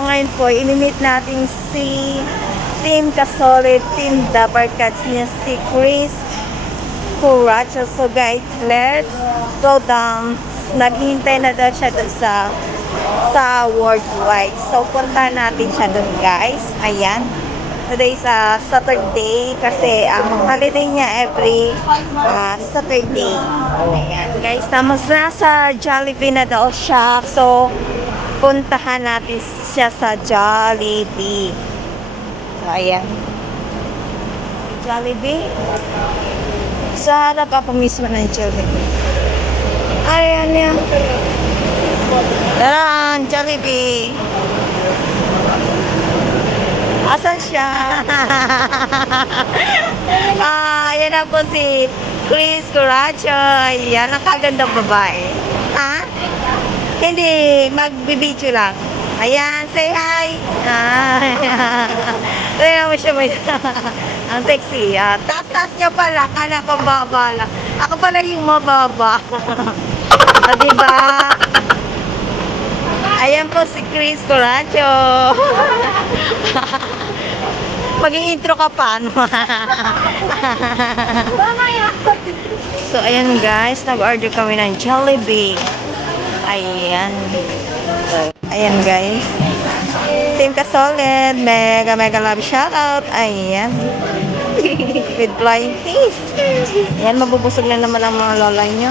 ngayon po, inimit natin si Team Kasolid, Team Dapper Cats niya si Chris Curacho. So guys, let's go down. Naghihintay na daw siya doon sa worldwide. So punta natin siya doon guys. Ayan. Today is Saturday kasi ang holiday niya every Saturday. Ayan guys, nasa Jollibee na daw siya. So puntahan natin siya sa Jollibee. So ayan. Jollibee. Sa harap ako mismo ng Jollibee. Ayan yan. Tara, Jollibee. Asan siya? Ayan na po si Chris Curacho. Ayan, ang kagandang babae. Ha? Hindi, magbibideo lang. Ayan, say hi. Ayan mo siya may ang sexy. Taas-taas niya pala, kala ko baba lang. Ako pala yung mababa. Diba? Ayan po si Chris Curacho. Mag-i-intro ka pa, no? So, ayan guys, nag-order kami ng Jollibee. Ayan. Ayan guys. Team Kasolid, mega love shoutout. Ayan. With flying fish. Ayan, mabubusog na naman ang mga lola nyo.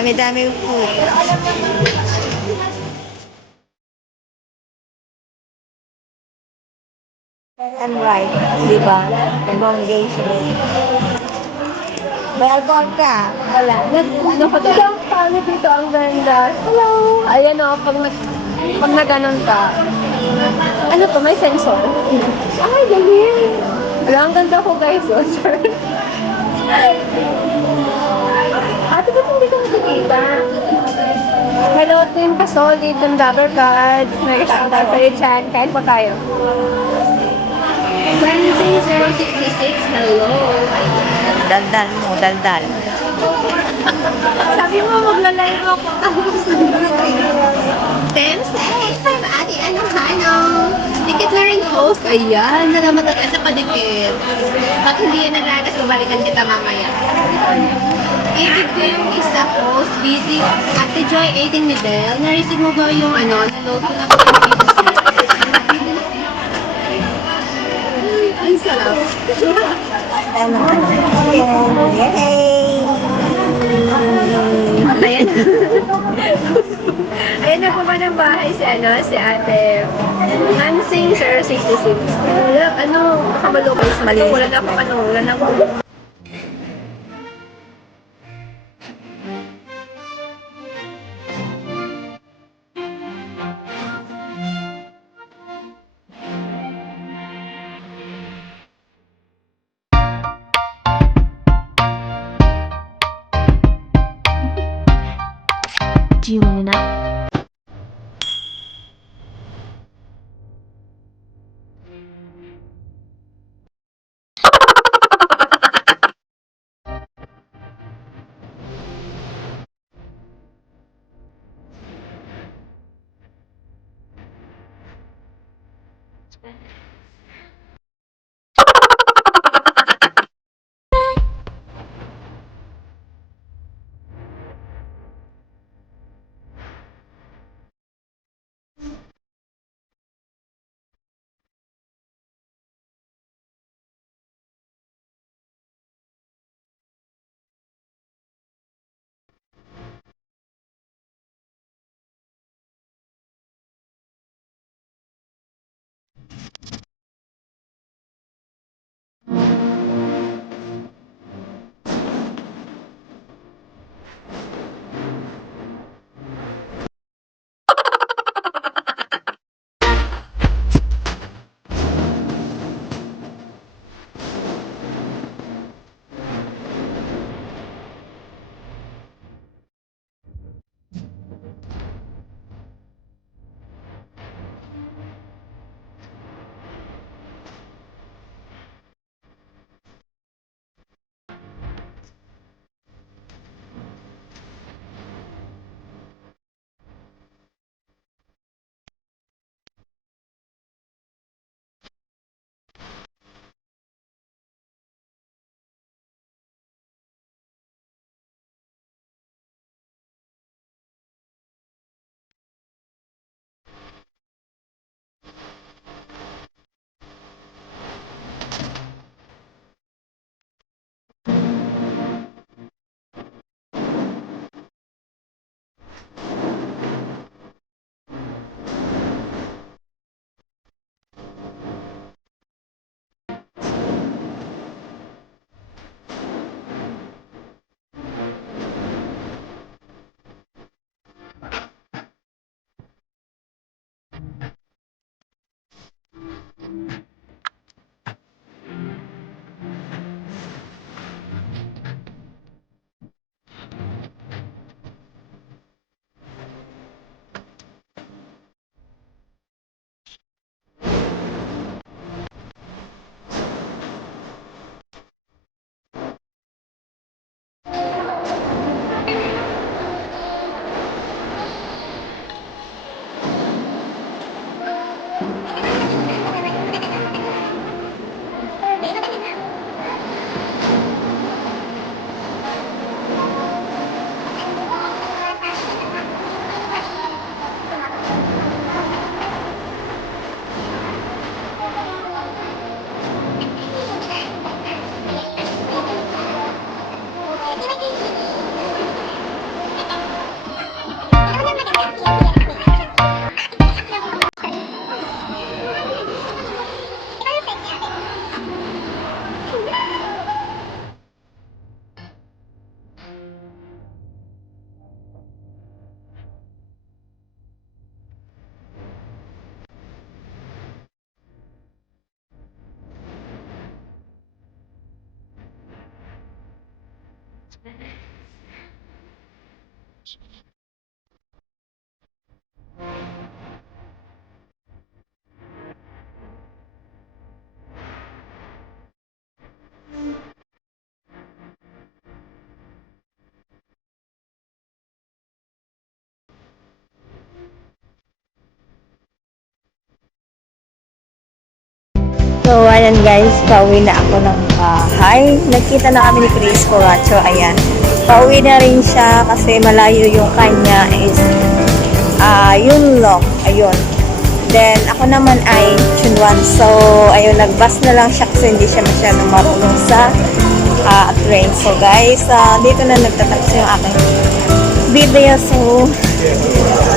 Dami food. And right, di ba? Elongation. May alcohol ka? Wala. Ang pangit dito, ang ganda. Hello! Ayan o, pag naganon ka. Ano to, may sensor? Ay, galing! Wala, ang ganda ko guys. Oh, sir. Ate, ba't hindi ka nakikita? Hello, Team Kasolid, Team Dabber Cards. Nag-shoutout sa iyo dyan. Kain pa kayo. 20066, hello. Daldal mo, daldal. Sabi mo, magla-live ako. Thanks. Ate, ano? Dikit na rin host. Ayan, nalamatag ka sa padikit. Pag hindi yan nalagas, babalikan kita mamaya. Edit ko yung isa host. Busy. Ate Joy, 18 ni Del. Na-receive mo ba yung na-load ko na po yung ay, sarap. Yay! Ayan. Ayan na po ba ng bahay si ate Hansing 066. Kabalo kayo sa mali. Wala na akong wala na akong Do you want to know? So, ayan guys, pauwi na ako ng bahay. Nagkita na kami ni Chris Coracho, ayan. Pauwi na rin siya kasi malayo yung kanya is yun lang, ayun. Then, ako naman ay Chunwan. So, ayun, nag-bus na lang siya kasi hindi siya masyadong marunong sa train. So, guys, dito na nagtatapos yung aking video. So,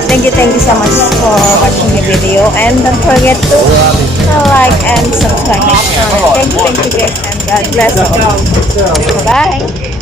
thank you so much for watching the video. And don't forget to like and subscribe my channel. Thank you guys, and God bless you. Bye!